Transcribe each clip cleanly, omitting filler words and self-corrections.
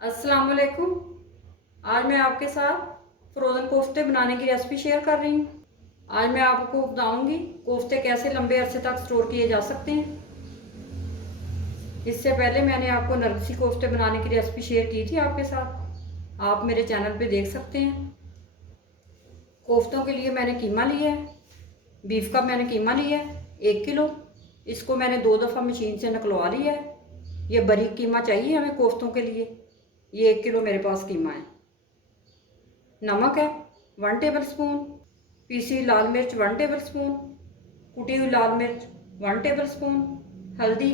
अस्सलाम वालेकुम। आज मैं आपके साथ फ्रोज़न कोफ्ते बनाने की रेसिपी शेयर कर रही हूँ। आज मैं आपको बताऊंगी कोफ्ते कैसे लंबे अरसे तक स्टोर किए जा सकते हैं। इससे पहले मैंने आपको नरगिसी कोफ्ते बनाने की रेसिपी शेयर की थी आपके साथ, आप मेरे चैनल पे देख सकते हैं। कोफ्तों के लिए मैंने कीमा लिया है, बीफ का मैंने कीमा लिया है 1 किलो। इसको मैंने 2 दफ़ा मशीन से निकलवा लिया है। ये बारीक कीमा चाहिए हमें कोफ्तों के लिए। ये 1 किलो मेरे पास कीमा है। नमक है 1 टेबल स्पून, पीसी लाल मिर्च 1 टेबल स्पून, कुटी हुई लाल मिर्च 1 टेबल स्पून, हल्दी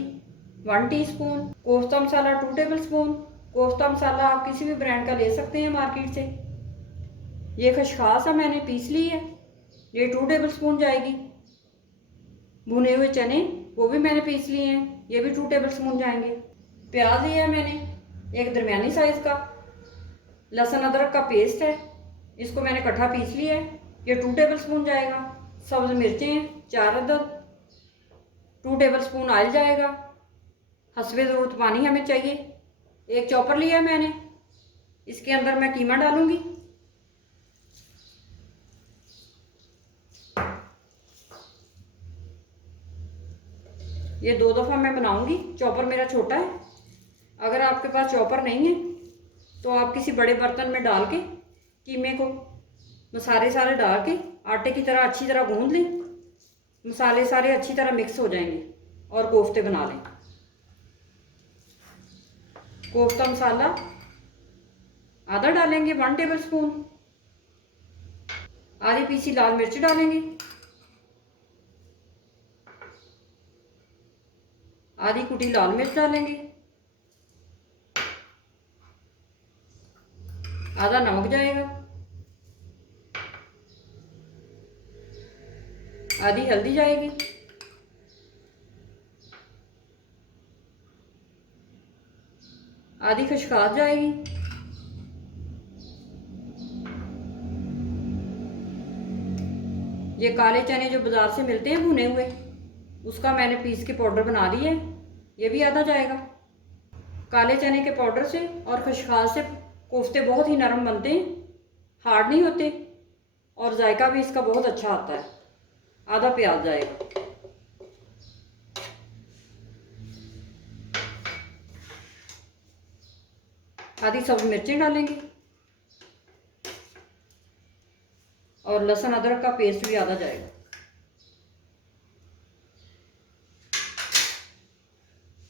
1 टीस्पून, कोफ्ता मसाला 2 टेबल स्पून। कोफ्ता मसाला आप किसी भी ब्रांड का ले सकते हैं मार्केट से। ये खशखास है मैंने पीस ली है, ये 2 टेबल स्पून जाएगी। भुने हुए चने वो भी मैंने पीस लिए हैं, ये भी 2 टेबल स्पून जाएंगे। प्याज लिया है मैंने एक दरमियानी साइज़ का। लहसुन अदरक का पेस्ट है, इसको मैंने इकट्ठा पीस लिया है, ये 2 टेबल स्पून जाएगा। सब्ज़ मिर्चें हैं 4 अदद, 2 टेबल स्पून ऑयल जाएगा। हस्बे ज़रूरत पानी हमें चाहिए। एक चॉपर लिया है मैंने, इसके अंदर मैं कीमा डालूंगी। ये 2 दफ़ा मैं बनाऊंगी, चॉपर मेरा छोटा है। अगर आपके पास चॉपर नहीं है तो आप किसी बड़े बर्तन में डाल के कीमे को मसाले सारे डाल के आटे की तरह अच्छी तरह गूंद लें। मसाले सारे अच्छी तरह मिक्स हो जाएंगे और कोफ्ते बना लें। कोफ्ता मसाला आधा डालेंगे 1 टेबल स्पून, आधी पीसी लाल मिर्च डालेंगे, आधी कुटी लाल मिर्च डालेंगे, आधा नमक जाएगा, आधी हल्दी जाएगी, आधी खशखास जाएगी, ये काले चने जो बाज़ार से मिलते हैं भुने हुए, उसका मैंने पीस के पाउडर बना लिया है, ये भी आधा जाएगा। काले चने के पाउडर से और खशखास से कोफ्ते बहुत ही नरम बनते हैं, हार्ड नहीं होते और जायका भी इसका बहुत अच्छा आता है। आधा प्याज जाएगा, आधी सब्ज़ मिर्चें डालेंगे और लहसुन अदरक का पेस्ट भी आधा जाएगा।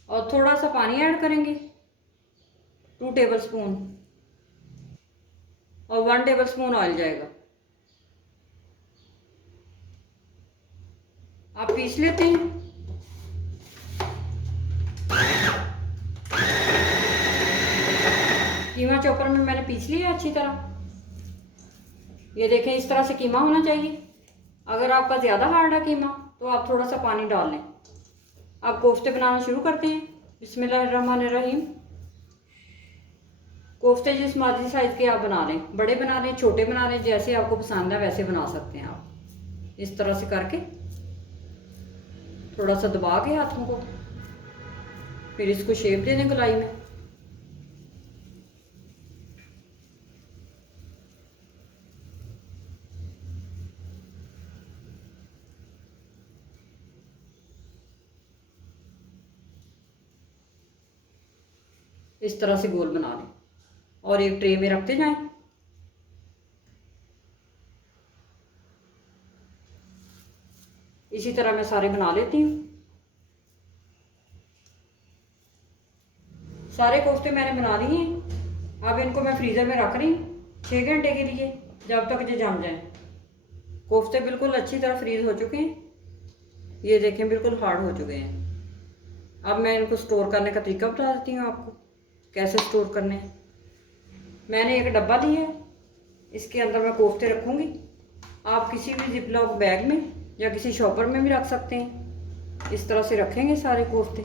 और थोड़ा सा पानी ऐड करेंगे 2 टेबल स्पून और 1 टेबल स्पून ऑयल जाएगा। आप पीस लेते हैं। कीमा चॉपर में मैंने पीस लिया अच्छी तरह। ये देखें इस तरह से कीमा होना चाहिए। अगर आपका ज़्यादा हार्ड है कीमा तो आप थोड़ा सा पानी डाल लें। अब कोफ्ते बनाना शुरू करते हैं। बिस्मिल्लाहिर्रहमानिर्रहीम। कोफ्ते जिस मर्जी साइज़ के आप बना लें, बड़े बना लें छोटे बना लें, जैसे आपको पसंद है वैसे बना सकते हैं आप। इस तरह से करके थोड़ा सा दबा के हाथों को, फिर इसको शेप दे दें गोलाई में। इस तरह से गोल बना लें और एक ट्रे में रखते जाएं। इसी तरह मैं सारे बना लेती हूँ। सारे कोफ्ते मैंने बना लिए हैं। अब इनको मैं फ्रीज़र में रख रही हूँ 6 घंटे के लिए, जब तक ये जम जाए। कोफ्ते बिल्कुल अच्छी तरह फ्रीज़ हो चुके हैं। ये देखें बिल्कुल हार्ड हो चुके हैं। अब मैं इनको स्टोर करने का तरीका बता देती हूँ आपको कैसे स्टोर करने हैं। मैंने एक डब्बा लिया है, इसके अंदर मैं कोफ्ते रखूँगी। आप किसी भी जिपलॉक बैग में या किसी शॉपर में भी रख सकते हैं। इस तरह से रखेंगे सारे कोफ्ते।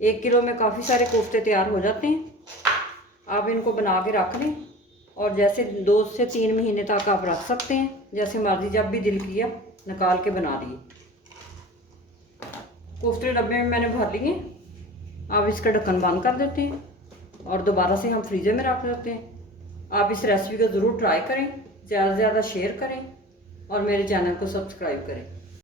एक किलो में काफ़ी सारे कोफ्ते तैयार हो जाते हैं। आप इनको बना के रख लें और जैसे 2 से 3 महीने तक आप रख सकते हैं, जैसे मर्जी, जब भी दिल किया निकाल के बना लिए। कोफ्ते डब्बे में मैंने भर लिए। अब इसका ढक्कन बंद कर देते हैं और दोबारा से हम फ्रीजर में रख देते हैं। आप इस रेसिपी को ज़रूर ट्राई करें, ज़्यादा से ज़्यादा शेयर करें और मेरे चैनल को सब्सक्राइब करें।